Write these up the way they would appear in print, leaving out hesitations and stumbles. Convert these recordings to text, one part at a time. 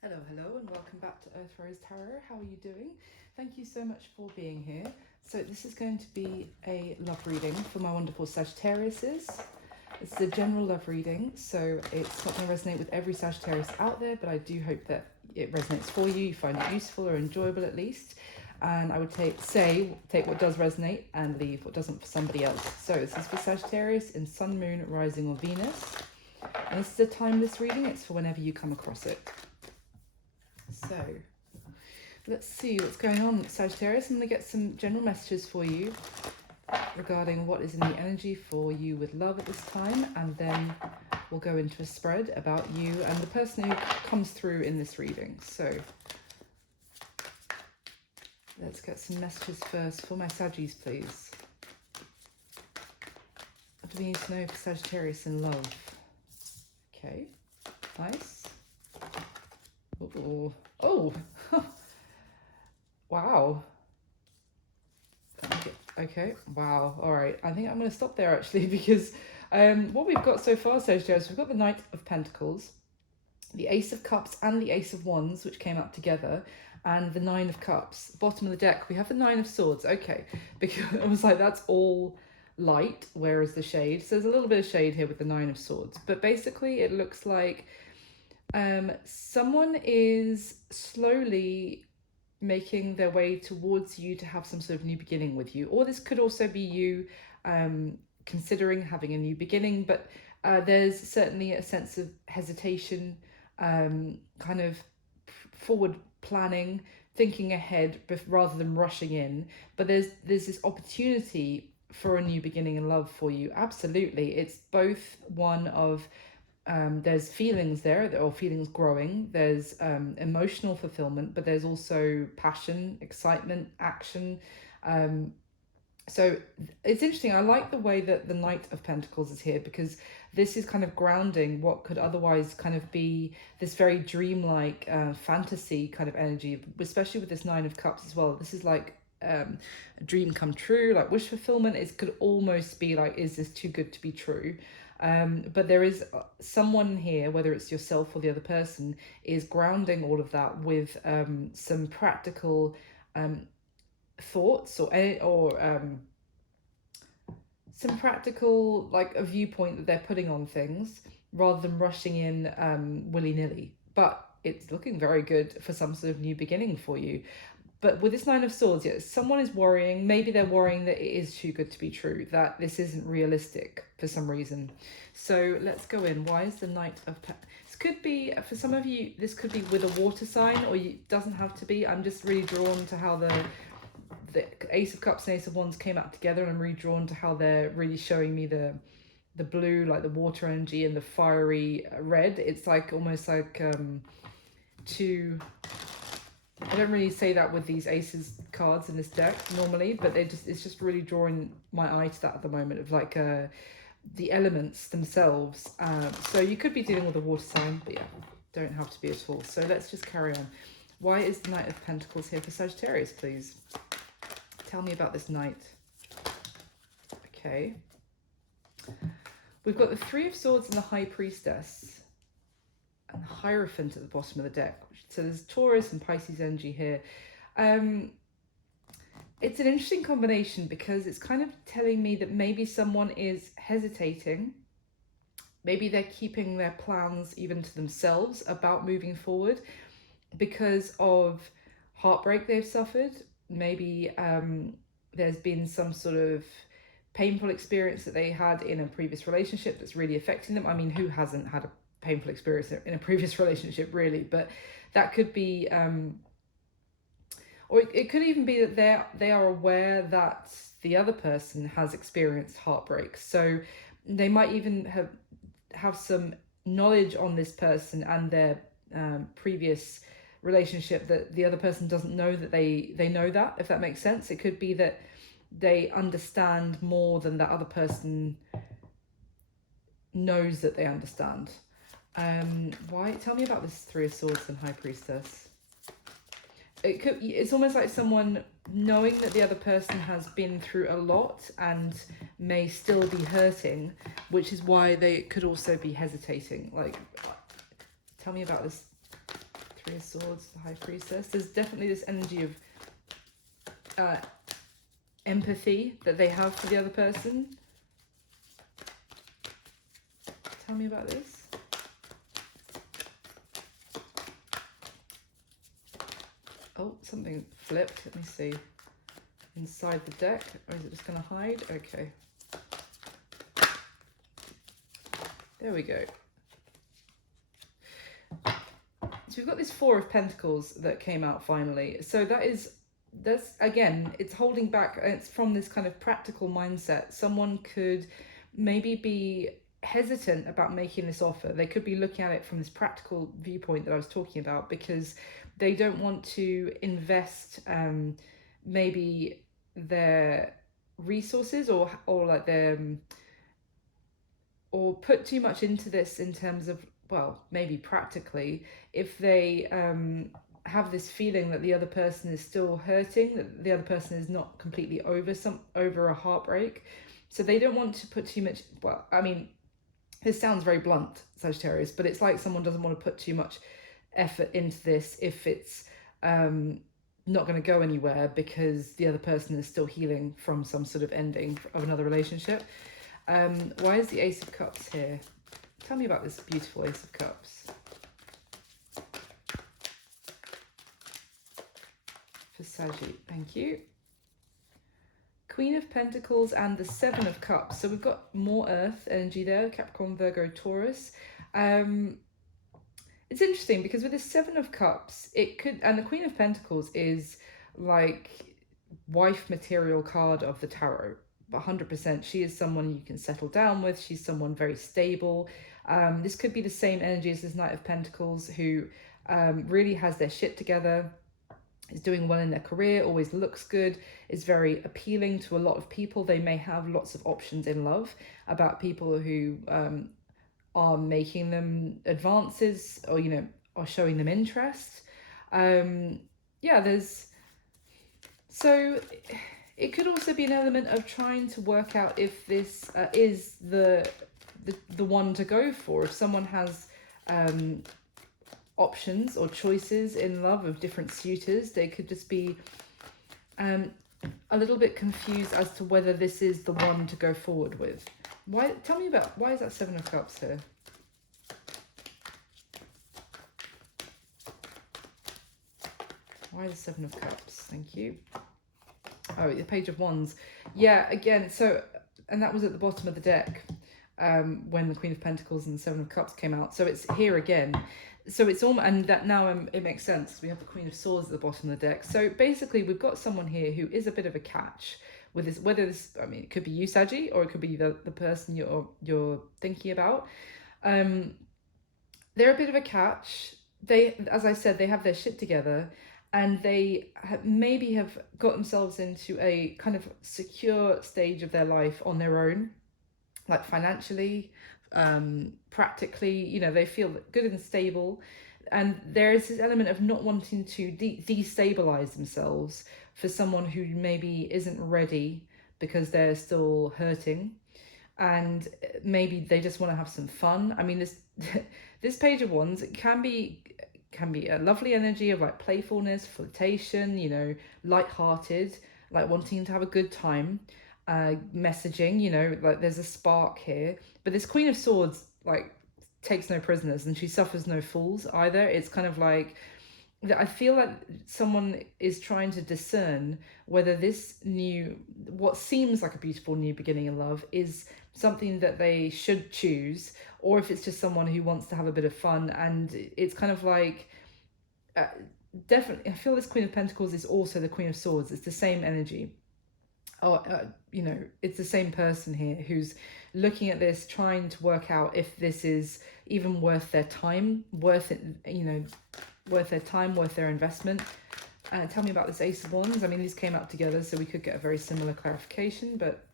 Hello, and welcome back to Earth Rose Tarot. How are you doing? Thank you so much for being here. So this is going to be a love reading for my wonderful Sagittariuses. It's a general love reading, so it's not going to resonate with every Sagittarius out there, but I do hope that it resonates for you, you find it useful or enjoyable at least. And I would take what does resonate and leave what doesn't for somebody else. So this is for Sagittarius in Sun, Moon, Rising or Venus. And this is a timeless reading, it's for whenever you come across it. So let's see what's going on, Sagittarius. I'm going to get some general messages for you regarding what is in the energy for you with love at this time, and then we'll go into a spread about you and the person who comes through in this reading. So let's get some messages first for my Saggies, please. What do we need to know for Sagittarius in love? Okay, nice. Ooh. Oh, wow. Okay, wow. All right, I think I'm going to stop there actually, because what we've got so far, Sagittarius, we've got the Knight of Pentacles, the Ace of Cups and the Ace of Wands, which came up together, and the Nine of Cups. Bottom of the deck, we have the Nine of Swords. Okay, because I was like, that's all light, whereas the shade. So there's a little bit of shade here with the Nine of Swords, but basically it looks like someone is slowly making their way towards you to have some sort of new beginning with you, or this could also be you considering having a new beginning, but there's certainly a sense of hesitation, kind of forward planning, thinking ahead rather than rushing in. But there's this opportunity for a new beginning in love for you. Absolutely, it's both one of there's feelings there, or feelings growing. There's emotional fulfillment, but there's also passion, excitement, action. So it's interesting. I like the way that the Knight of Pentacles is here, because this is kind of grounding what could otherwise kind of be this very dreamlike fantasy kind of energy, especially with this Nine of Cups as well. This is like a dream come true, like wish fulfillment. It could almost be like, is this too good to be true? But there is someone here, whether it's yourself or the other person, is grounding all of that with some practical thoughts or some practical, like a viewpoint that they're putting on things, rather than rushing in willy-nilly. But it's looking very good for some sort of new beginning for you. But with this Nine of Swords, yeah, someone is worrying. Maybe they're worrying that it is too good to be true, that this isn't realistic for some reason. So let's go in. Why is the Knight of This could be, for some of you, this could be with a water sign, or it doesn't have to be. I'm just really drawn to how the Ace of Cups and Ace of Wands came out together, and I'm really drawn to how they're really showing me the blue, like the water energy, and the fiery red. It's like almost like two... I don't really say that with these aces cards in this deck normally, but it's just really drawing my eye to that at the moment, of like the elements themselves. So you could be dealing with a water sign, but yeah, don't have to be at all. So let's just carry on. Why is the Knight of Pentacles here for Sagittarius, please? Tell me about this Knight. Okay. We've got the Three of Swords and the High Priestess, and the Hierophant at the bottom of the deck. So there's Taurus and Pisces energy here. It's an interesting combination, because it's kind of telling me that maybe someone is hesitating. Maybe they're keeping their plans even to themselves about moving forward because of heartbreak they've suffered. Maybe there's been some sort of painful experience that they had in a previous relationship that's really affecting them. I mean, who hasn't had a painful experience in a previous relationship, really? But that could be or it could even be that they are aware that the other person has experienced heartbreak, so they might even have some knowledge on this person and their previous relationship, that the other person doesn't know that they know that, if that makes sense. It could be that they understand more than that other person knows that they understand. Why? Tell me about this Three of Swords and High Priestess. It's almost like someone knowing that the other person has been through a lot and may still be hurting, which is why they could also be hesitating. Like, tell me about this Three of Swords, the High Priestess. There's definitely this energy of empathy that they have for the other person. Tell me about this. Oh, something flipped. Let me see. Inside the deck, or is it just going to hide? Okay. There we go. So we've got this Four of Pentacles that came out finally. So that's again, it's holding back. It's from this kind of practical mindset. Someone could maybe be hesitant about making this offer. They could be looking at it from this practical viewpoint that I was talking about, because they don't want to invest maybe their resources or like their or put too much into this in terms of, well, maybe practically, if they have this feeling that the other person is still hurting, that the other person is not completely over a heartbreak. So they don't want to put too much, well, I mean, this sounds very blunt, Sagittarius, but it's like someone doesn't want to put too much effort into this if it's not going to go anywhere because the other person is still healing from some sort of ending of another relationship. Why is the Ace of Cups here? Tell me about this beautiful Ace of Cups. For Saggy, thank you. Queen of Pentacles and the Seven of Cups. So we've got more Earth energy there, Capricorn, Virgo, Taurus. It's interesting because with the Seven of Cups, it could, and the Queen of Pentacles is like wife material card of the tarot. 100%. She is someone you can settle down with. She's someone very stable. This could be the same energy as this Knight of Pentacles, who really has their shit together, is doing well in their career, always looks good, is very appealing to a lot of people. They may have lots of options in love about people who are making them advances, or, you know, are showing them interest. Yeah, there's, so it could also be an element of trying to work out if this is the one to go for. If someone has options or choices in love of different suitors, they could just be a little bit confused as to whether this is the one to go forward with. Why? Tell me about, why is that Seven of Cups here? Why is the Seven of Cups? Thank you. Oh, the Page of Wands. Yeah, again, so, and that was at the bottom of the deck when the Queen of Pentacles and the Seven of Cups came out. So it's here again. So it's almost, and that now it makes sense. We have the Queen of Swords at the bottom of the deck. So basically we've got someone here who is a bit of a catch with this, whether this, I mean, it could be you, Saggy, or it could be the person you're thinking about. They're a bit of a catch. They, as I said, they have their shit together, and they maybe have got themselves into a kind of secure stage of their life on their own, like financially, practically, you know, they feel good and stable. And there is this element of not wanting to destabilize themselves for someone who maybe isn't ready because they're still hurting. And maybe they just want to have some fun. I mean, this Page of Wands can be a lovely energy of like playfulness, flirtation, you know, lighthearted, like wanting to have a good time, messaging, you know, like there's a spark here. But this Queen of Swords like takes no prisoners, and she suffers no fools either. It's kind of like, I feel like someone is trying to discern whether this what seems like a beautiful new beginning in love is something that they should choose, or if it's just someone who wants to have a bit of fun. And it's kind of like, definitely, I feel this Queen of Pentacles is also the Queen of Swords. It's the same energy. You know, it's the same person here who's looking at this, trying to work out if this is even worth their time, worth it, you know, worth their time, worth their investment. Tell me about this Ace of Wands. I mean, these came out together, so we could get a very similar clarification, but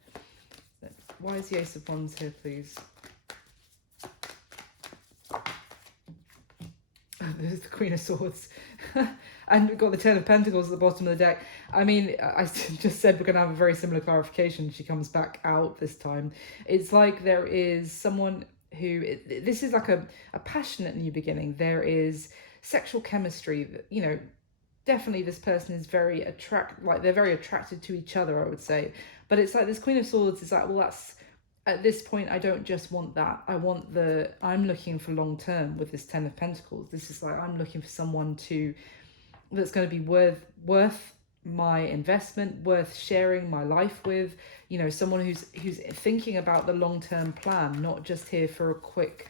why is the Ace of Wands here, please? There's the Queen of Swords. And we've got the Ten of Pentacles at the bottom of the deck. I mean, I just said we're going to have a very similar clarification. She comes back out this time. It's like there is someone who, this is like a passionate new beginning. There is sexual chemistry, you know, definitely this person is they're very attracted to each other, I would say. But it's like this Queen of Swords is like, well, that's at this point, I don't just want that. I'm looking for long term with this Ten of Pentacles. This is like, I'm looking for someone that's going to be worth my investment, worth sharing my life with, you know, someone who's thinking about the long-term plan, not just here for a quick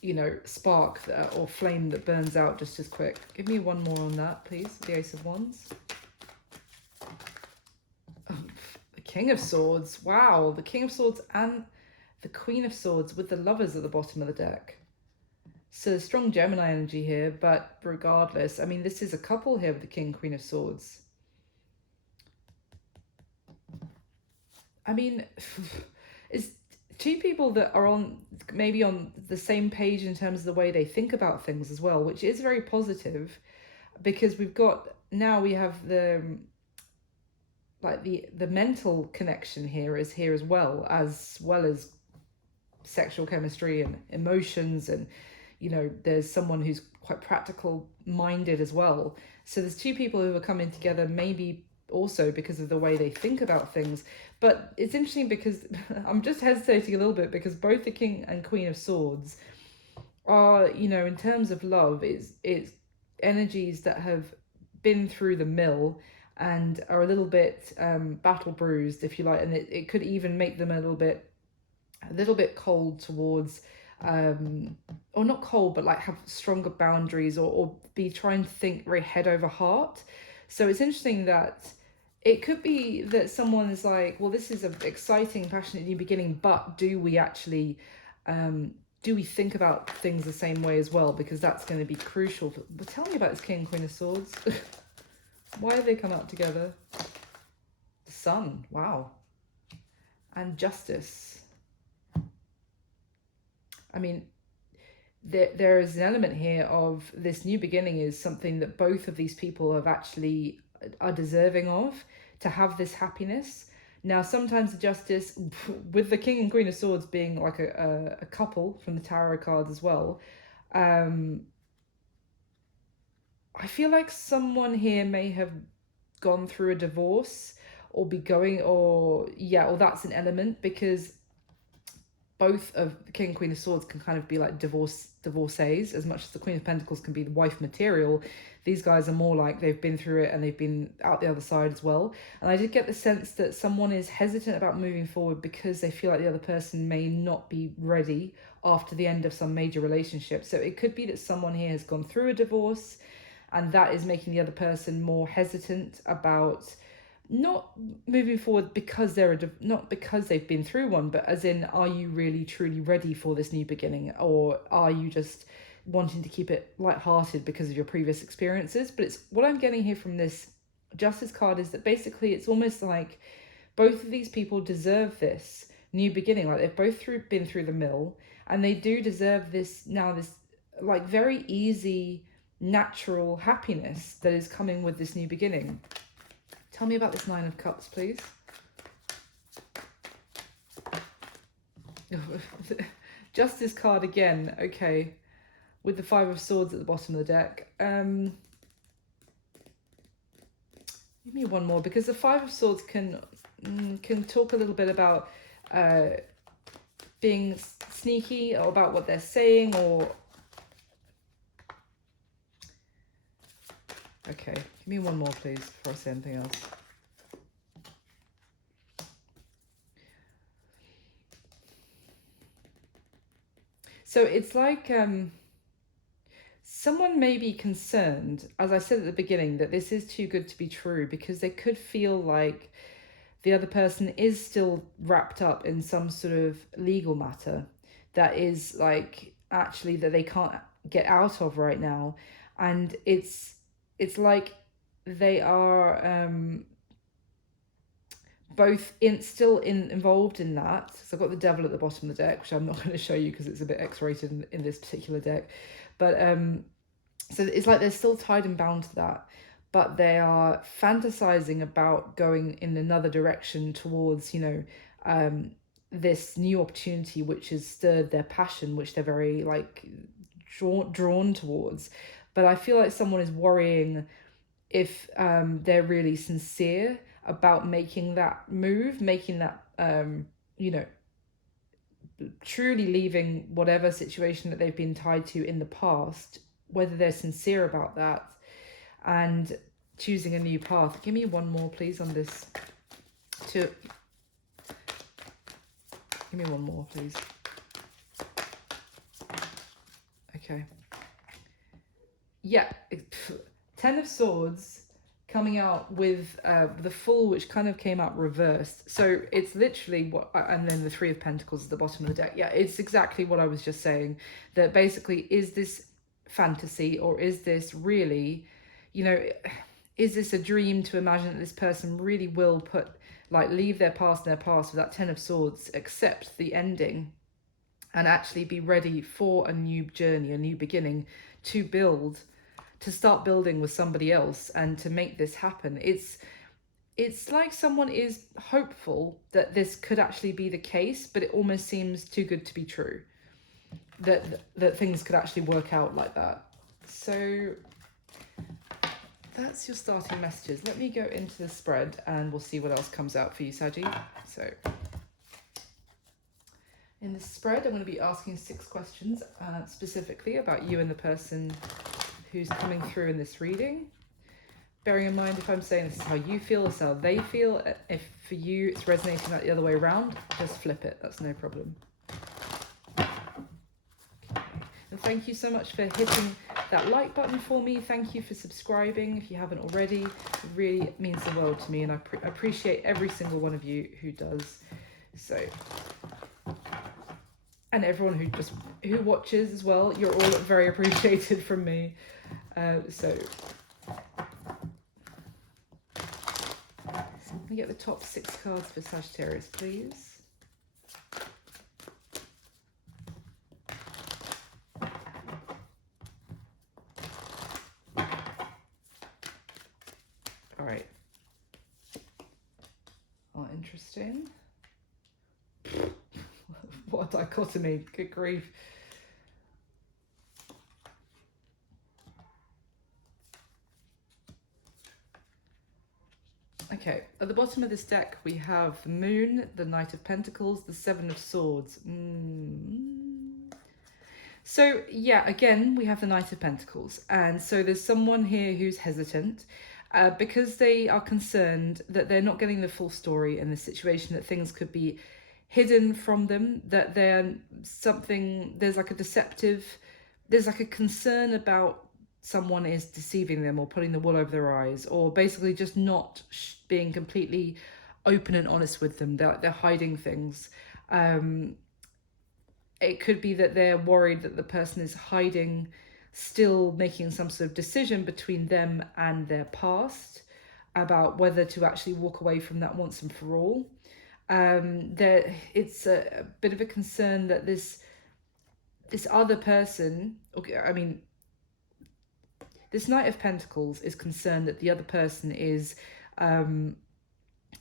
you know, spark or flame that burns out just as quick. Give me one more on that, please. The Ace of Wands. Oh, the King of Swords. Wow, the King of Swords and the Queen of Swords with the Lovers at the bottom of the deck. So strong Gemini energy here, but regardless, I mean, this is a couple here with the King, Queen of Swords. I mean, it's two people that are maybe on the same page in terms of the way they think about things as well, which is very positive, because we have the mental connection here as well as sexual chemistry and emotions, and you know, there's someone who's quite practical minded as well. So there's two people who are coming together, maybe also because of the way they think about things. But it's interesting because I'm just hesitating a little bit, because both the King and Queen of Swords are, you know, in terms of love, it's energies that have been through the mill and are a little bit battle bruised, if you like, and it could even make them a little bit cold towards or not cold, but like have stronger boundaries, or be trying to think very head over heart. So it's interesting that it could be that someone is like, well, this is an exciting, passionate new beginning, but do we actually do we think about things the same way as well? Because that's going to be crucial. But tell me about this King, Queen of Swords. Why have they come out together? The Sun, wow. And Justice. I mean, there is an element here of this new beginning is something that both of these people are deserving of, to have this happiness. Now, sometimes the Justice, with the King and Queen of Swords being like a couple from the tarot cards as well, I feel like someone here may have gone through a divorce, or that's an element, because both of the King and Queen of Swords can kind of be like divorcees, as much as the Queen of Pentacles can be the wife material. These guys are more like they've been through it and they've been out the other side as well. And I did get the sense that someone is hesitant about moving forward because they feel like the other person may not be ready after the end of some major relationship. So it could be that someone here has gone through a divorce, and that is making the other person more hesitant about not moving forward because not because they've been through one, but as in, are you really truly ready for this new beginning, or are you just wanting to keep it lighthearted because of your previous experiences? But it's what I'm getting here from this Justice card is that basically it's almost like both of these people deserve this new beginning. Like they've both been through the mill, and they do deserve this like very easy, natural happiness that is coming with this new beginning. Tell me about this Nine of Cups, please. Justice card again. Okay. With the Five of Swords at the bottom of the deck. Give me one more, because the Five of Swords can talk a little bit about being sneaky, or about what they're saying, or... Okay, give me one more, please, before I say anything else. So it's like someone may be concerned, as I said at the beginning, that this is too good to be true, because they could feel like the other person is still wrapped up in some sort of legal matter that is like actually that they can't get out of right now. And it's like they are both involved in that. So I've got the Devil at the bottom of the deck, which I'm not going to show you because it's a bit X-rated in this particular deck. But so it's like they're still tied and bound to that, but they are fantasizing about going in another direction towards, you know, this new opportunity which has stirred their passion, which they're very like drawn towards. But I feel like someone is worrying if they're really sincere about making that move, making that, you know, truly leaving whatever situation that they've been tied to in the past, whether they're sincere about that and choosing a new path. Give me one more, please, on this. Give me one more, please. Okay. Yeah, 10 of Swords coming out with the Fool, which kind of came out reversed. So it's literally what, and then the Three of Pentacles at the bottom of the deck. Yeah, it's exactly what I was just saying. That basically, is this fantasy, or is this really, you know, is this a dream to imagine that this person really will leave their past in their past with that 10 of Swords, accept the ending, and actually be ready for a new journey, a new beginning, to start building with somebody else and to make this happen. It's like someone is hopeful that this could actually be the case, but it almost seems too good to be true, that things could actually work out like that. So that's your starting messages. Let me go into the spread and we'll see what else comes out for you, Saggy. So in the spread, I'm going to be asking 6 questions specifically about you and the person who's coming through in this reading. Bearing in mind, if I'm saying this is how you feel, this is how they feel. If for you it's resonating like the other way around, just flip it. That's no problem. And thank you so much for hitting that like button for me. Thank you for subscribing if you haven't already. It really means the world to me, and I appreciate every single one of you who does. So, and everyone who watches as well, you're all very appreciated from me. So let me get the top 6 cards for Sagittarius, please. All right. Oh, interesting. What a dichotomy. Good grief. Okay, at the bottom of this deck, we have the Moon, the Knight of Pentacles, the Seven of Swords. So, yeah, again, we have the Knight of Pentacles. And so there's someone here who's hesitant because they are concerned that they're not getting the full story in this situation, that things could be hidden from them, that there's like a concern about someone is deceiving them or putting the wool over their eyes, or basically just not being completely open and honest with them. They're hiding things. It could be that they're worried that the person is hiding, still making some sort of decision between them and their past about whether to actually walk away from that once and for all. It's a bit of a concern that this other person, this Knight of Pentacles is concerned that the other person is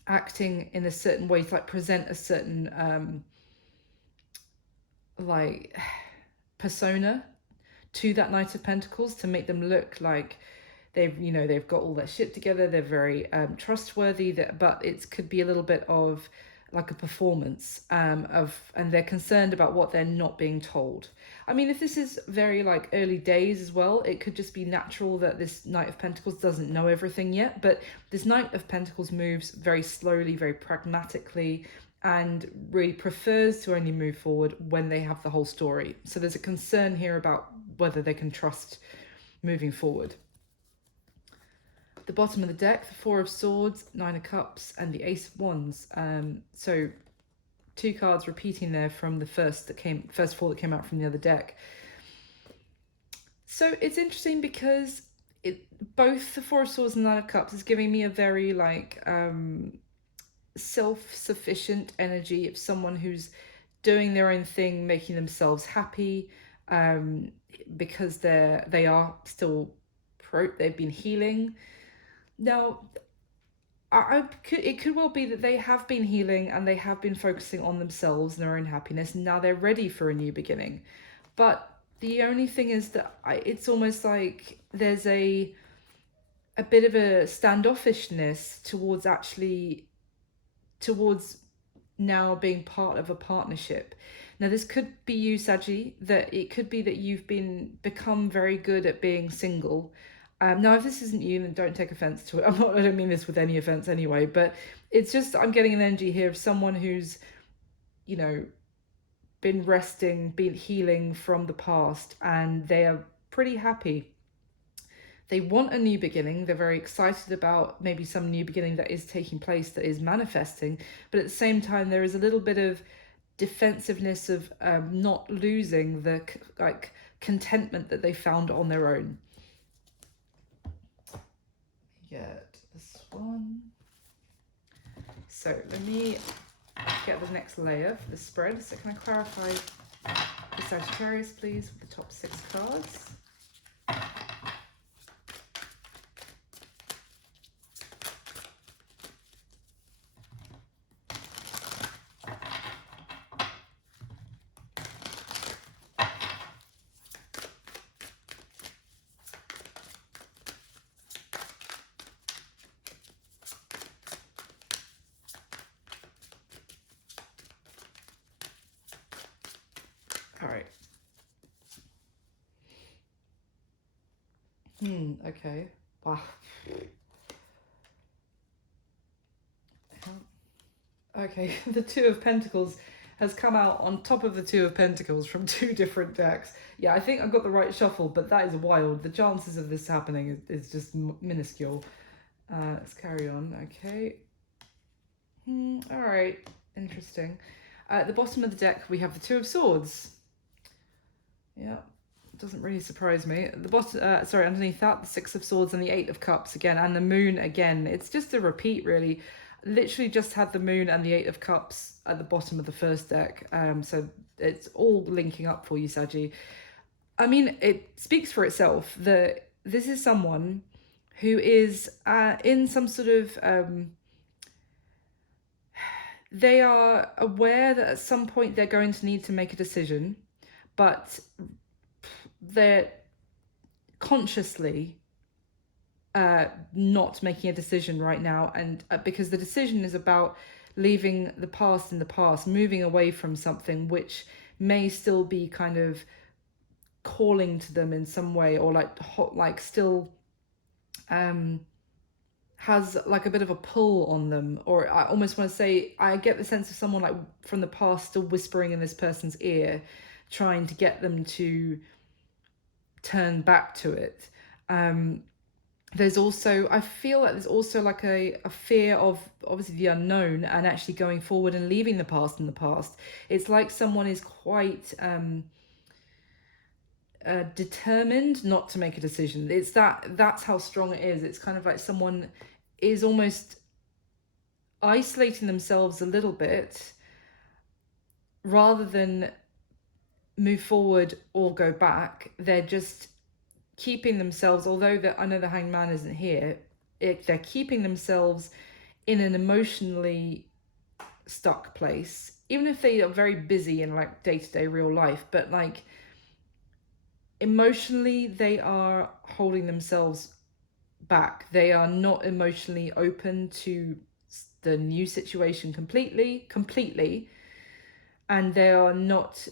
acting in a certain way to present a certain persona to that Knight of Pentacles, to make them look like they've got all their shit together, they're very trustworthy, but it could be a little bit of like a performance and they're concerned about what they're not being told. I mean, if this is very early days as well, it could just be natural that this Knight of Pentacles doesn't know everything yet, but this Knight of Pentacles moves very slowly, very pragmatically, and really prefers to only move forward when they have the whole story. So there's a concern here about whether they can trust moving forward. The bottom of the deck, the Four of Swords, Nine of Cups, and the Ace of Wands. So 2 cards repeating there from the first four that came out from the other deck. So it's interesting because both the Four of Swords and Nine of Cups is giving me a very self-sufficient energy of someone who's doing their own thing, making themselves happy, because they are still they've been healing. Now, it could well be that they have been healing and they have been focusing on themselves and their own happiness, and now they're ready for a new beginning. But The only thing is that it's almost like there's a bit of a standoffishness towards now being part of a partnership. Now, this could be you, Saji, that it could be that you've become very good at being single. Now, if this isn't you, then don't take offense to it. I don't mean this with any offense anyway, but it's just, I'm getting an energy here of someone who's, you know, been resting, been healing from the past, and they are pretty happy. They want a new beginning. They're very excited about maybe some new beginning that is taking place, that is manifesting. But at the same time, there is a little bit of defensiveness of not losing the like contentment that they found on their own. Get this one. So let me get the next layer for the spread. So can I clarify the Sagittarius, please, with the top 6 cards? All right. Okay. Wow. Okay, the Two of Pentacles has come out on top of the Two of Pentacles from 2 different decks. Yeah, I think I've got the right shuffle, but that is wild. The chances of this happening is just minuscule. Let's carry on. Okay. All right. Interesting. At the bottom of the deck, we have the Two of Swords. Yeah, doesn't really surprise me. At the bottom, underneath that, the Six of Swords and the Eight of Cups again, and the Moon again. It's just a repeat, really. Literally just had the Moon and the Eight of Cups at the bottom of the first deck. So it's all linking up for you, Saji. I mean, it speaks for itself that this is someone who is in some sort of they are aware that at some point they're going to need to make a decision, but they're consciously not making a decision right now, and because the decision is about leaving the past in the past, moving away from something which may still be kind of calling to them in some way, or like still has like a bit of a pull on them. Or I almost want to say, I get the sense of someone like from the past still whispering in this person's ear, trying to get them to turn back to it. There's also, I feel like there's also like a fear of obviously the unknown, and actually going forward and leaving the past in the past. It's like someone is quite determined not to make a decision. That's how strong it is. It's kind of like someone is almost isolating themselves a little bit, rather than move forward or go back. They're just keeping themselves, although I know the Hanged Man isn't here, they're keeping themselves in an emotionally stuck place, even if they are very busy in like day-to-day real life, but like emotionally they are holding themselves back. They are not emotionally open to the new situation completely, and they are not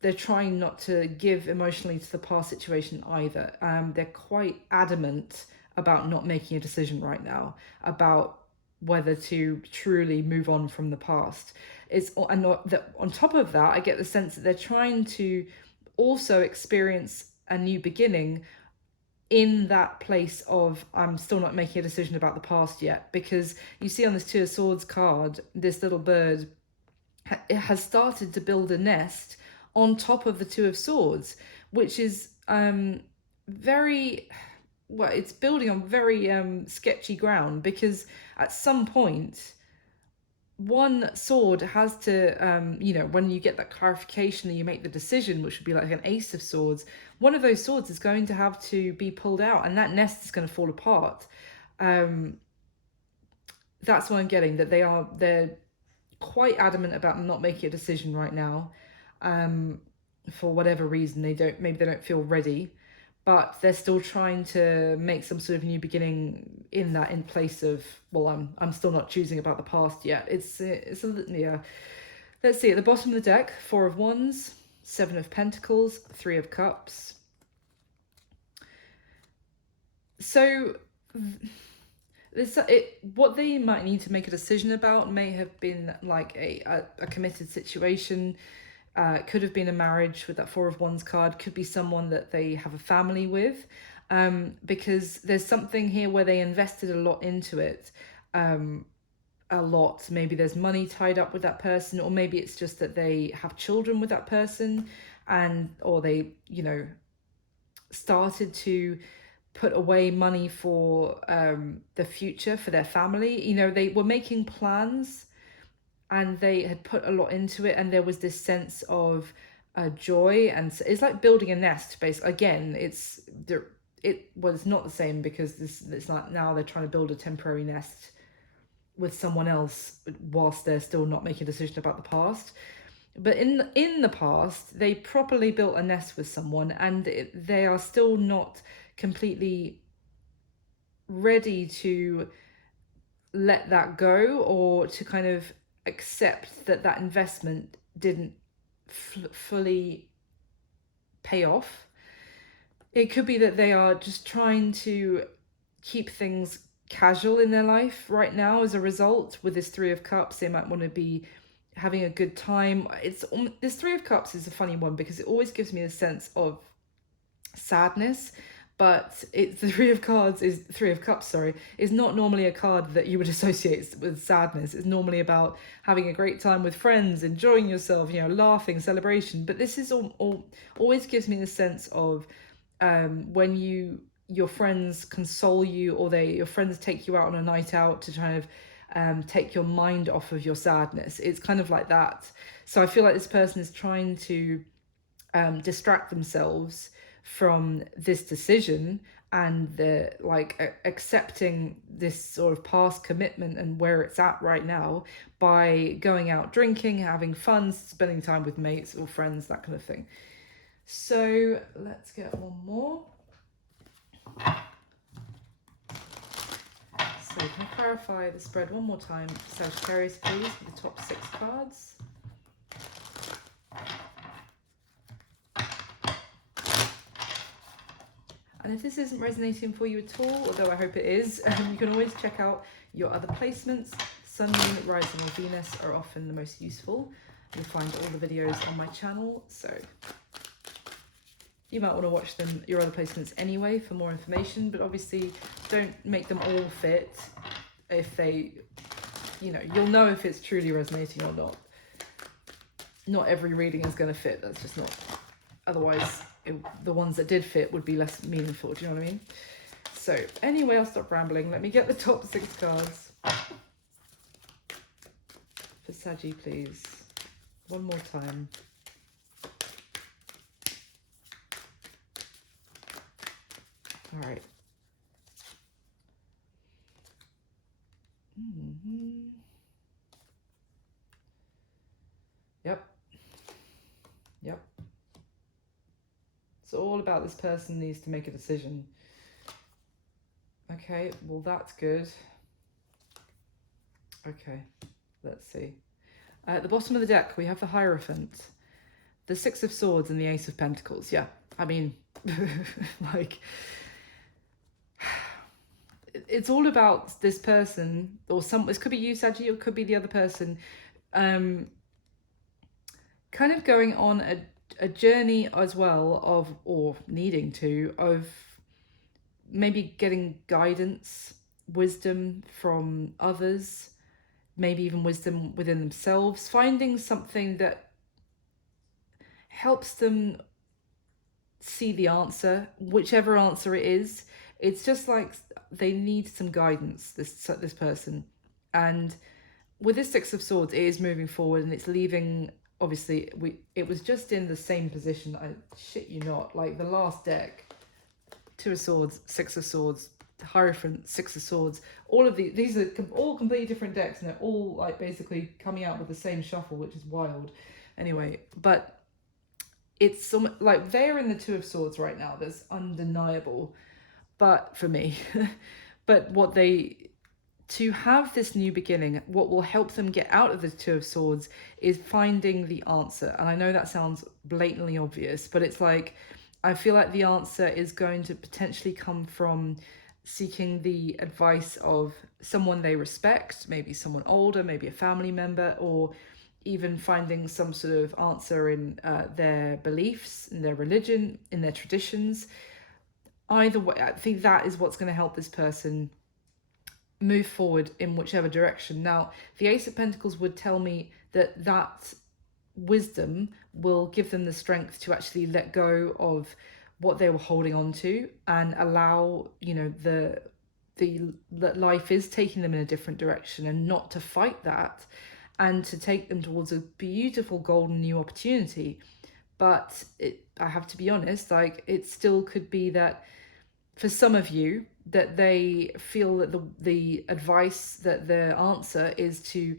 they're trying not to give emotionally to the past situation either. They're quite adamant about not making a decision right now about whether to truly move on from the past. And on top of that, I get the sense that they're trying to also experience a new beginning in that place of, I'm still not making a decision about the past yet. Because you see on this Two of Swords card, this little bird has started to build a nest on top of the Two of Swords, which is very, well, it's building on very sketchy ground, because at some point one sword has to when you get that clarification and you make the decision, which would be like an Ace of Swords, one of those swords is going to have to be pulled out, and that nest is going to fall apart. That's what I'm getting, that they're quite adamant about not making a decision right now. for whatever reason. Maybe they don't feel ready, but they're still trying to make some sort of new beginning in place of, well, I'm still not choosing about the past yet. It's yeah. Let's see, at the bottom of the deck, 4 of Wands, 7 of Pentacles, 3 of Cups. So what they might need to make a decision about may have been like a committed situation. Could have been a marriage with that 4 of Wands card. Could be someone that they have a family with, because there's something here where they invested a lot into it. A lot. Maybe there's money tied up with that person, or maybe it's just that they have children with that person, or they, started to put away money for the future for their family. They were making plans and they had put a lot into it, and there was this sense of joy, and it's like building a nest. Basically, again, it's not the same, because it's like now they're trying to build a temporary nest with someone else whilst they're still not making a decision about the past. But in the past, they properly built a nest with someone, and they are still not completely ready to let that go, or to kind of accept that investment didn't fully pay off. It could be that they are just trying to keep things casual in their life right now. As a result, with this 3 of Cups, they might want to be having a good time. This 3 of Cups is a funny one, because it always gives me a sense of sadness, but it's the 3 of Cups, is not normally a card that you would associate with sadness. It's normally about having a great time with friends, enjoying yourself, laughing, celebration. But this is always gives me the sense of when your friends console you, or your friends take you out on a night out to kind of take your mind off of your sadness. It's kind of like that. So I feel like this person is trying to distract themselves from this decision, and they're accepting this sort of past commitment and where it's at right now by going out drinking, having fun, spending time with mates or friends, that kind of thing. So let's get one more. So can I clarify the spread one more time, Sagittarius, please, with the top 6 cards? And if this isn't resonating for you at all, although I hope it is, you can always check out your other placements. Sun, Moon, Rising or Venus are often the most useful. You'll find all the videos on my channel, so you might want to watch your other placements anyway for more information, but obviously don't make them all fit. If they, you'll know if it's truly resonating or not. Not every reading is going to fit. That's just not. Otherwise, the ones that did fit would be less meaningful. Do you know what I mean? So anyway, I'll stop rambling. Let me get the top 6 cards for Saggy, please. One more time. All right. Yep. It's all about this person needs to make a decision. Okay, well that's good. Okay, let's see. At the bottom of the deck, we have the Hierophant, the 6 of Swords and the Ace of Pentacles. Yeah, I mean, it's all about this person, or it could be you, Saggy, or it could be the other person, kind of going on a journey as well or needing to, of maybe getting guidance, wisdom from others, maybe even wisdom within themselves, finding something that helps them see the answer, whichever answer it is. It's just like they need some guidance, this person. And with this 6 of Swords, it is moving forward, and it's leaving, obviously, it was just in the same position, I shit you not, like the last deck, 2 of Swords, 6 of Swords, Hierophant, 6 of Swords, all of these are all completely different decks, and they're all like basically coming out with the same shuffle, which is wild. Anyway, but it's some like they're in the Two of Swords right now. That's undeniable. But for me, but what they to have this new beginning, what will help them get out of the Two of Swords is finding the answer. And I know that sounds blatantly obvious, but it's like, I feel like the answer is going to potentially come from seeking the advice of someone they respect, maybe someone older, maybe a family member, or even finding some sort of answer in their beliefs, in their religion, in their traditions. Either way, I think that is what's going to help this person move forward in whichever direction. Now, the Ace of Pentacles would tell me that that wisdom will give them the strength to actually let go of what they were holding on to and allow, you know, that life is taking them in a different direction, and not to fight that, and to take them towards a beautiful golden new opportunity. But I have to be honest, like, it still could be that for some of you, that they feel that the advice, that their answer is to,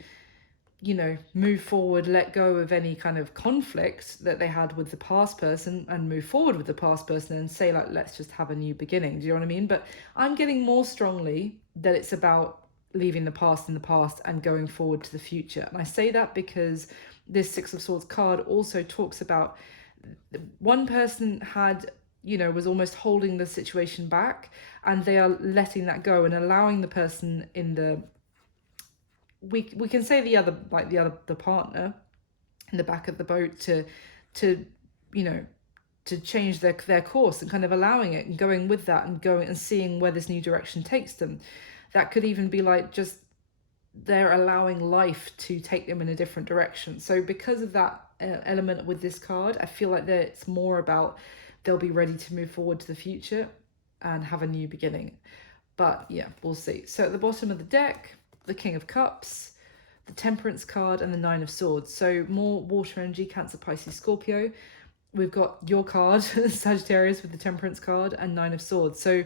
you know, move forward, let go of any kind of conflict that they had with the past person, and move forward with the past person and say, like, let's just have a new beginning. Do you know what I mean? But I'm getting more strongly that it's about leaving the past in the past and going forward to the future. And I say that because this Six of Swords card also talks about one person had, you know, was almost holding the situation back, and they are letting that go and allowing the person in the, we can say the other, like the partner in the back of the boat to you know, to change their course, and kind of allowing it and going with that and going and seeing where this new direction takes them. That could even be like just they're allowing life to take them in a different direction. So because of that element with this card, I feel like that it's more about they'll be ready to move forward to the future and have a new beginning. But yeah, we'll see. So at the bottom of the deck, the King of Cups, the Temperance card, and the Nine of Swords. So more water energy, Cancer, Pisces, Scorpio. We've got your card, Sagittarius, with the Temperance card and Nine of Swords. So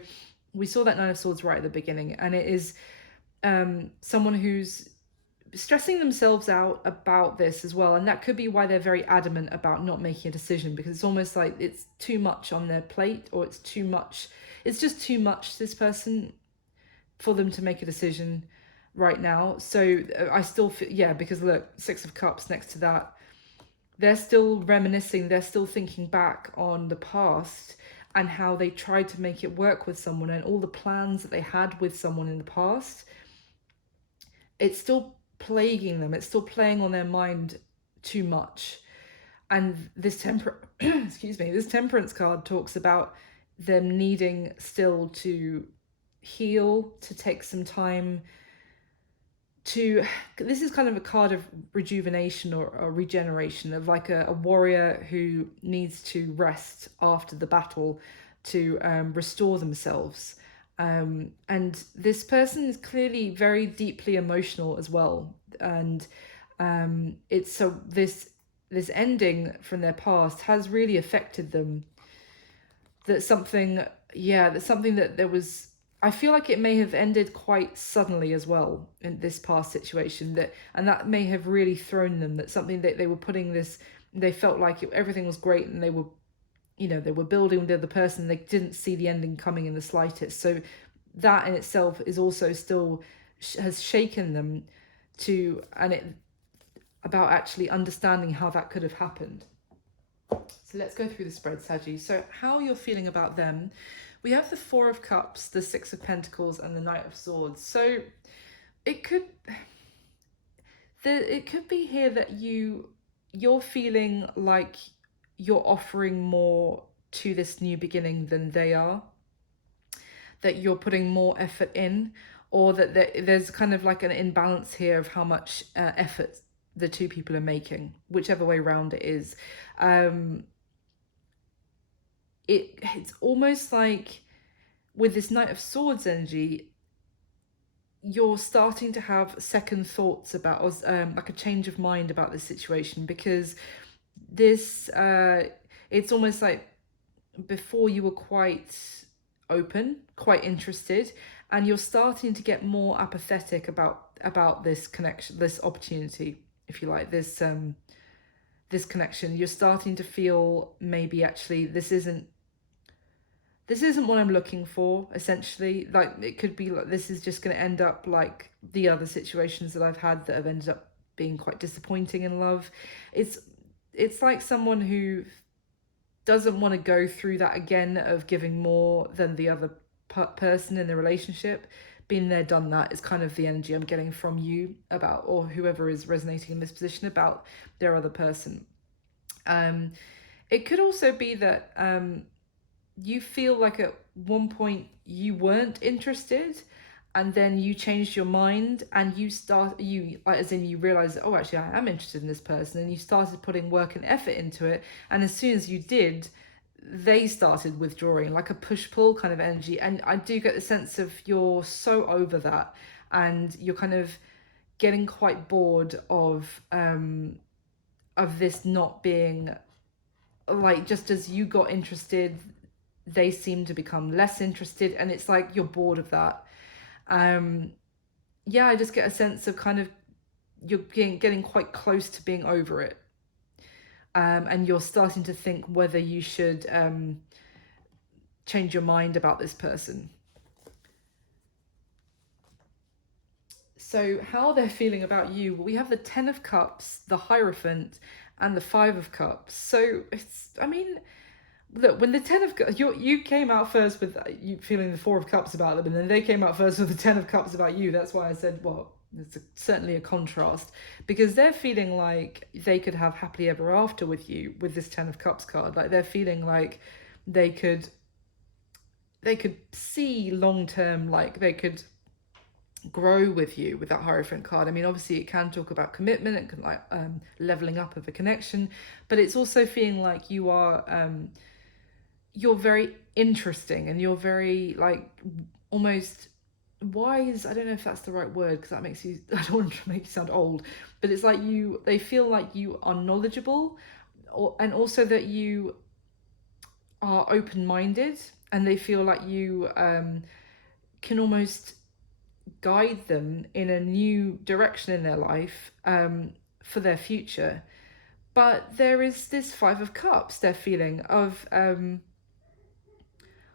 we saw that Nine of Swords right at the beginning, and it is someone who's stressing themselves out about this as well. And that could be why they're very adamant about not making a decision, because it's almost like it's too much on their plate, or it's too much, it's just too much, this person, for them to make a decision right now. So I still feel, yeah, because look, Six of Cups next to that, they're still reminiscing, they're still thinking back on the past and how they tried to make it work with someone, and all the plans that they had with someone in the past. It's still plaguing them, it's still playing on their mind too much. And this excuse me, this Temperance card talks about them needing still to heal, to take some time to, this is kind of a card of rejuvenation or regeneration, of like a warrior who needs to rest after the battle to restore themselves. And this person is clearly very deeply emotional as well. And it's so this ending from their past has really affected them. That's something, yeah, that's something that there was, I feel like it may have ended quite suddenly as well in this past situation, that, and that may have really thrown them, that something that they were putting this, they felt like everything was great, and they were, you know, they were building with the other person, they didn't see the ending coming in the slightest. So that in itself is also still has shaken them to, and it about actually understanding how that could have happened. So let's go through the spread, Saggy. So how you're feeling about them. We have the Four of Cups, the Six of Pentacles, and the Knight of Swords. So it could be here that you're feeling like you're offering more to this new beginning than they are, that you're putting more effort in, or that there's kind of like an imbalance here of how much effort the two people are making, whichever way around it is. It's almost like with this Knight of Swords energy, you're starting to have second thoughts about, like a change of mind about this situation, because this, it's almost like before you were quite open, quite interested, and you're starting to get more apathetic about this connection, this opportunity, if you like, this this connection, you're starting to feel maybe actually this isn't what I'm looking for, essentially. Like, it could be like this is just going to end up like the other situations that I've had that have ended up being quite disappointing in love. It's it's like someone who doesn't want to go through that again of giving more than the other person in the relationship. Been there, done that is kind of the energy I'm getting from you about, or whoever is resonating in this position about their other person. Um, it could also be that you feel like at one point you weren't interested, and then you changed your mind and you as in you realize, oh, actually I am interested in this person, and you started putting work and effort into it, and as soon as you did, they started withdrawing, like a push-pull kind of energy. And I do get the sense of you're so over that, and you're kind of getting quite bored of this not being like, just as you got interested, they seem to become less interested, and it's like you're bored of that. um yeah, I just get a sense of kind of you're getting quite close to being over it, and you're starting to think whether you should change your mind about this person. So how they're feeling about you, we have the 10 of Cups, the Hierophant, and the 5 of Cups. So it's, I mean, look, when the 10 of Cups, you came out first with you feeling the 4 of Cups about them, and then they came out first with the 10 of Cups about you. That's why I said, well, it's certainly a contrast, because they're feeling like they could have happily ever after with you with this 10 of Cups card. Like, they're feeling like they could see long term, like they could grow with you with that Hierophant card. I mean, obviously it can talk about commitment, it can like leveling up of a connection, but it's also feeling like you're very interesting, and you're very like almost wise. I don't know if that's the right word, because that makes you I don't want to make you sound old, but it's like they feel like you are knowledgeable, and also that you are open-minded, and they feel like you can almost guide them in a new direction in their life, for their future. But there is this 5 of Cups they're feeling of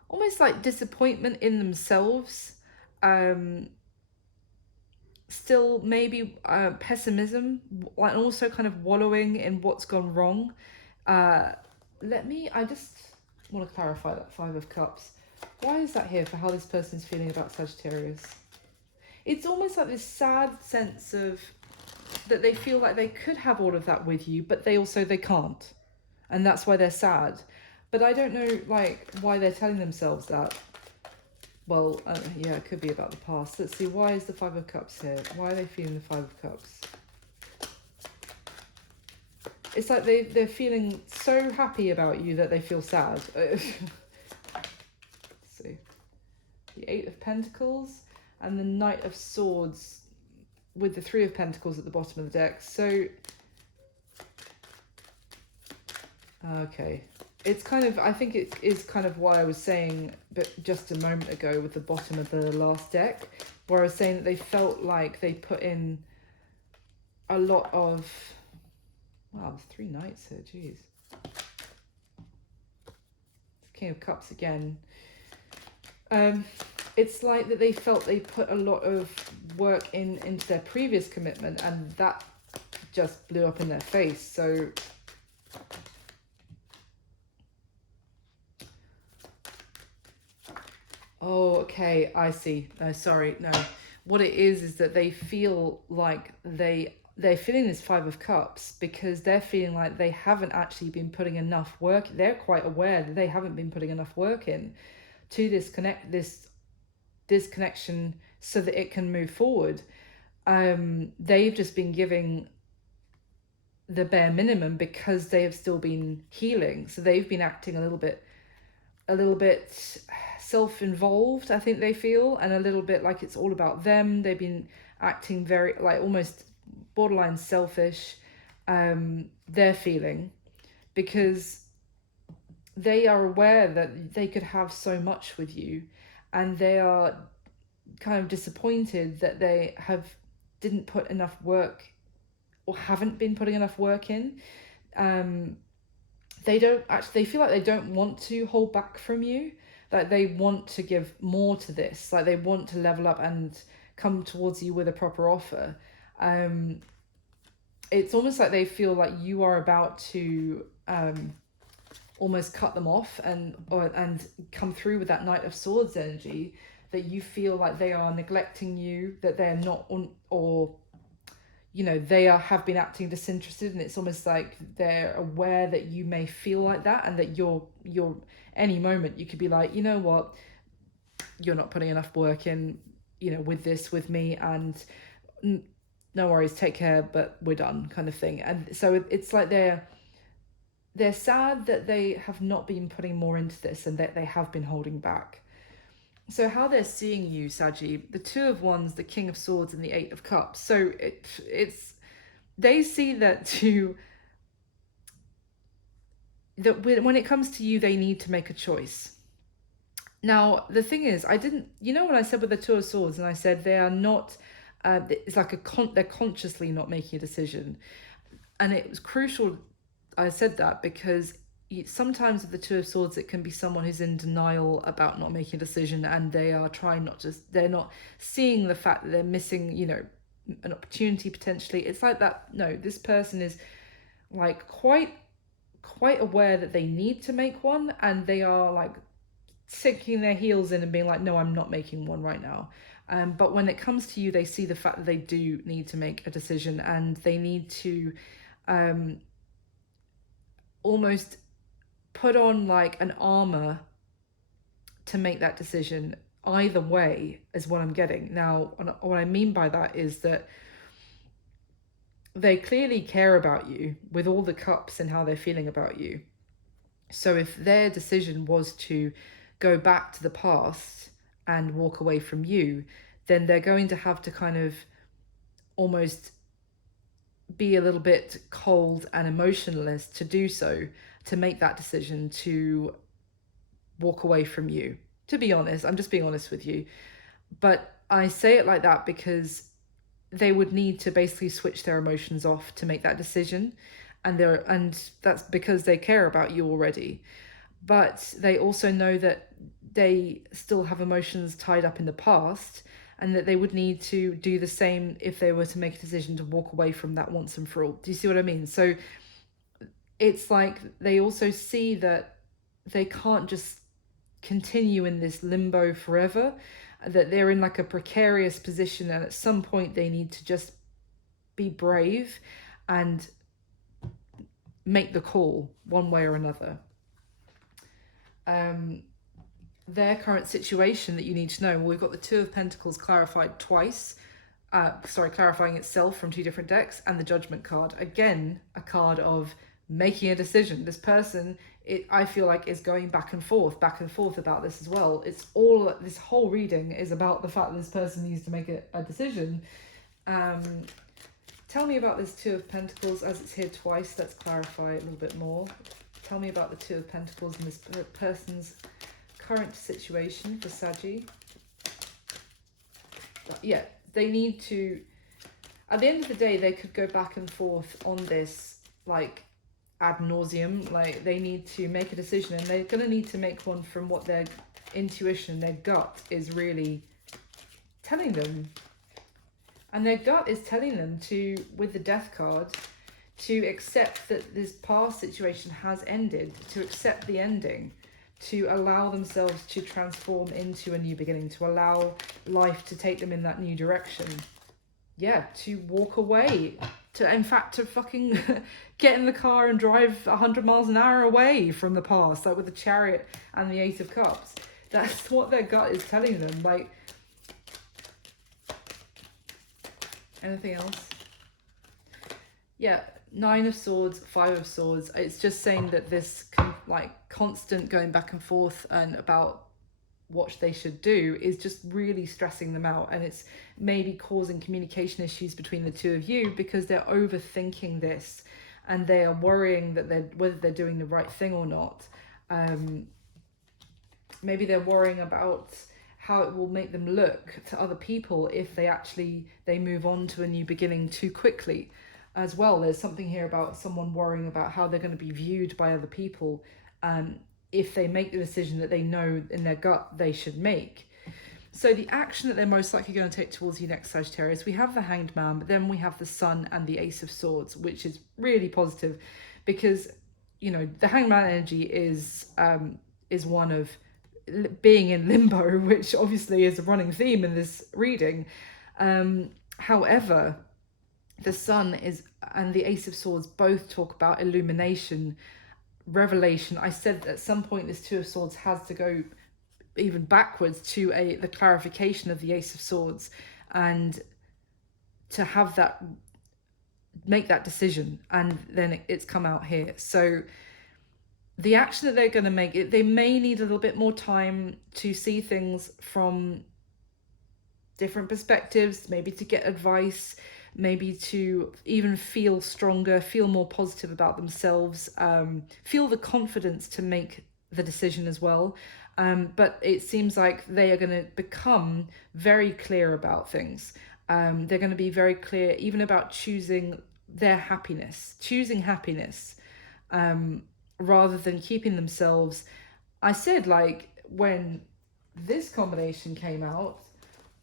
almost like disappointment in themselves, um, still maybe pessimism, and also kind of wallowing in what's gone wrong. Uh, I just want to clarify that 5 of Cups. Why is that here for how this person is feeling about Sagittarius? It's almost like this sad sense of that they feel like they could have all of that with you, but they can't, and that's why they're sad. But I don't know, like, why they're telling themselves that. Well, yeah, it could be about the past. Let's see, why is the 5 of Cups here? Why are they feeling the 5 of Cups? It's like they're feeling so happy about you that they feel sad. Let's see. The 8 of Pentacles and the Knight of Swords with the 3 of Pentacles at the bottom of the deck. So, okay. It's kind of, I think it is kind of why I was saying, but just a moment ago with the bottom of the last deck, where I was saying that they felt like they put in a lot of, wow, there's 3 knights here, jeez. It's King of Cups again. It's like that they felt they put a lot of work into their previous commitment, and that just blew up in their face. So oh, okay, I see. No, sorry, no. What it is that they feel like they're feeling this 5 of Cups because they're feeling like they haven't actually been putting enough work. They're quite aware that they haven't been putting enough work in to this connection so that it can move forward. They've just been giving the bare minimum because they have still been healing. So they've been acting a little bit self-involved, I think they feel, and a little bit like it's all about them. They've been acting very like almost borderline selfish, they're feeling, because they are aware that they could have so much with you, and they are kind of disappointed that they didn't put enough work, or haven't been putting enough work in. they feel like they don't want to hold back from you. Like they want to give more to this. Like they want to level up and come towards you with a proper offer. It's almost like they feel like you are about to almost cut them off and come through with that Knight of Swords energy, that you feel like they are neglecting you, that they're not on, or have been acting disinterested, and it's almost like they're aware that you may feel like that, and that you're any moment you could be like, you know what, you're not putting enough work in, with me, and no worries, take care, but we're done, kind of thing. And so it's like they're sad that they have not been putting more into this, and that they have been holding back. So how they're seeing you, Saggy, the Two of Wands, the King of Swords, and the Eight of Cups. So it's they see that when it comes to you, they need to make a choice. Now, the thing is, when I said with the Two of Swords, and I said they are not, it's like they're consciously not making a decision. And it was crucial I said that because sometimes with the Two of Swords, it can be someone who's in denial about not making a decision, and they are trying they're not seeing the fact that they're missing, an opportunity potentially. It's like that. No, this person is like quite aware that they need to make one, and they are like sinking their heels in and being like, no, I'm not making one right now. But when it comes to you, they see the fact that they do need to make a decision, and they need to almost put on like an armor to make that decision either way, is what I'm getting. Now, what I mean by that is that they clearly care about you with all the cups and how they're feeling about you. So if their decision was to go back to the past and walk away from you, then they're going to have to kind of almost be a little bit cold and emotionless to do so, to make that decision to walk away from you. To be honest, I'm just being honest with you. But I say it like that because they would need to basically switch their emotions off to make that decision. And that's because they care about you already. But they also know that they still have emotions tied up in the past, and that they would need to do the same if they were to make a decision to walk away from that once and for all. Do you see what I mean? So it's like they also see that they can't just continue in this limbo forever, that they're in like a precarious position, and at some point they need to just be brave and make the call one way or another. Their current situation that you need to know. Well, we've got the Two of Pentacles clarified twice. Clarifying itself from two different decks, and the Judgment card. Again, a card of making a decision. This person, I feel like, is going back and forth about this as well. This whole reading is about the fact that this person needs to make a decision. Tell me about this Two of Pentacles, as it's here twice. Let's clarify it a little bit more. Tell me about the Two of Pentacles and this person's current situation for Saggy. Yeah, they need to, at the end of the day, they could go back and forth on this like ad nauseum. Like they need to make a decision, and they're going to need to make one from what their intuition, their gut is really telling them. And their gut is telling them to, with the Death card, to accept that this past situation has ended, to accept the ending, to allow themselves to transform into a new beginning, to allow life to take them in that new direction. Yeah, to walk away, to fucking get in the car and drive 100 miles an hour away from the past, like with the Chariot and the Eight of Cups. That's what their gut is telling them. Like, anything else? Yeah, Nine of Swords, Five of Swords. It's just saying that this constant going back and forth and about what they should do is just really stressing them out, and it's maybe causing communication issues between the two of you because they're overthinking this, and they are worrying that whether they're doing the right thing or not. Maybe they're worrying about how it will make them look to other people if they move on to a new beginning too quickly. as well. There's something here about someone worrying about how they're going to be viewed by other people if they make the decision that they know in their gut they should make. So the action that they're most likely going to take towards you next, Sagittarius, we have the Hanged Man, but then we have the Sun and the Ace of Swords, which is really positive because, you know, the Hanged Man energy is one of being in limbo, which obviously is a running theme in this reading. However, the Sun is and the Ace of Swords both talk about illumination, revelation. I said at some point this Two of Swords has to go even backwards to the clarification of the Ace of Swords, and to have that, make that decision, and then it's come out here. So the action that they're going to make, they may need a little bit more time to see things from different perspectives, maybe to get advice, maybe to even feel stronger, feel more positive about themselves, feel the confidence to make the decision as well. But it seems like they are going to become very clear about things. They're going to be very clear even about choosing their happiness, rather than keeping themselves. I said, like, when this combination came out,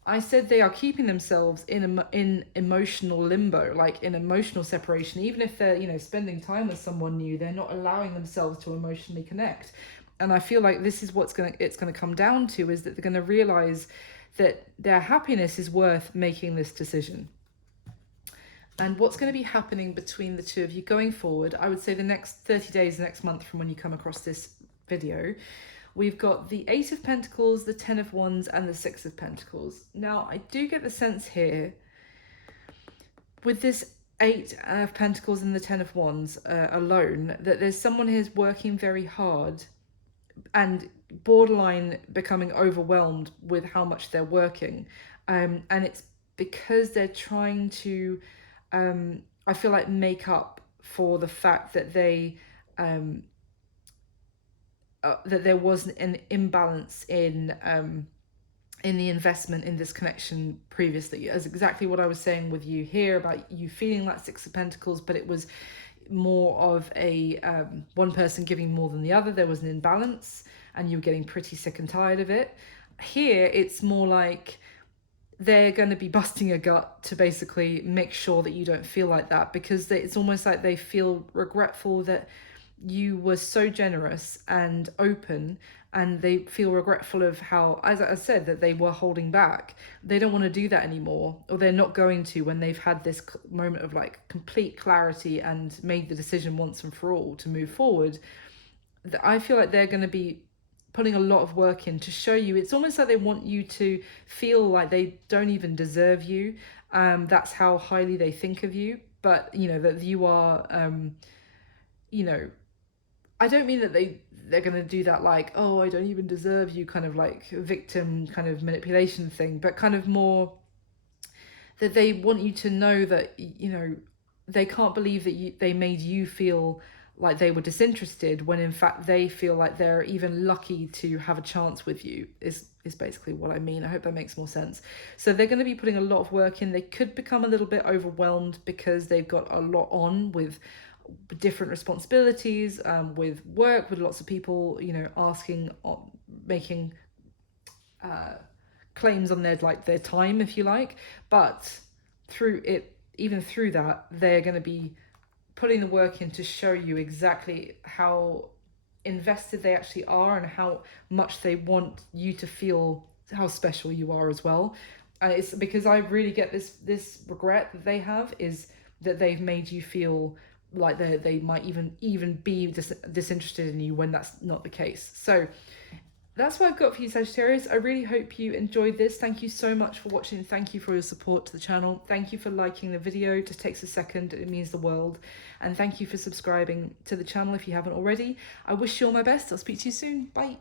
I said they are keeping themselves in emotional limbo, like in emotional separation. Even if they're, you know, spending time with someone new, they're not allowing themselves to emotionally connect. And I feel like this is what's it's gonna come down to, is that they're gonna realize that their happiness is worth making this decision. And what's going to be happening between the two of you going forward, I would say the next 30 days, next month from when you come across this video, we've got the Eight of Pentacles, the Ten of Wands, and the Six of Pentacles. Now, I do get the sense here, with this Eight of Pentacles and the Ten of Wands alone, that there's someone who's working very hard and borderline becoming overwhelmed with how much they're working. And it's because they're trying to, I feel like, make up for the fact that they that there was an imbalance in the investment in this connection previously. As exactly what I was saying with you here about you feeling like Six of Pentacles, but it was more of a one person giving more than the other. There was an imbalance and you were getting pretty sick and tired of it. Here it's more like they're going to be busting a gut to basically make sure that you don't feel like that, because it's almost like they feel regretful that you were so generous and open, and they feel regretful of how, as I said, that they were holding back. They don't want to do that anymore, or they're not going to, when they've had this moment of like complete clarity and made the decision once and for all to move forward. I feel like they're going to be putting a lot of work in to show you. It's almost like they want you to feel like they don't even deserve you. That's how highly they think of you. But, you know, that you are, you know, I don't mean that they're going to do that like, oh, I don't even deserve you, kind of like victim kind of manipulation thing, but kind of more that they want you to know that, you know, they can't believe that they made you feel like they were disinterested, when in fact they feel like they're even lucky to have a chance with you, is basically what I mean. I hope that makes more sense. So they're going to be putting a lot of work in. They could become a little bit overwhelmed because they've got a lot on with different responsibilities, with work, with lots of people, you know, asking, making claims on their time, if you like. But through it, even through that, they're going to be putting the work in to show you exactly how invested they actually are, and how much they want you to feel how special you are as well. It's because I really get this regret that they have, is that they've made you feel like they might even be disinterested in you, when that's not the case. So that's what I've got for you, Sagittarius. I really hope you enjoyed this. Thank you so much for watching. Thank you for your support to the channel. Thank you for liking the video. It just takes a second. It means the world. And thank you for subscribing to the channel if you haven't already. I wish you all my best. I'll speak to you soon. Bye.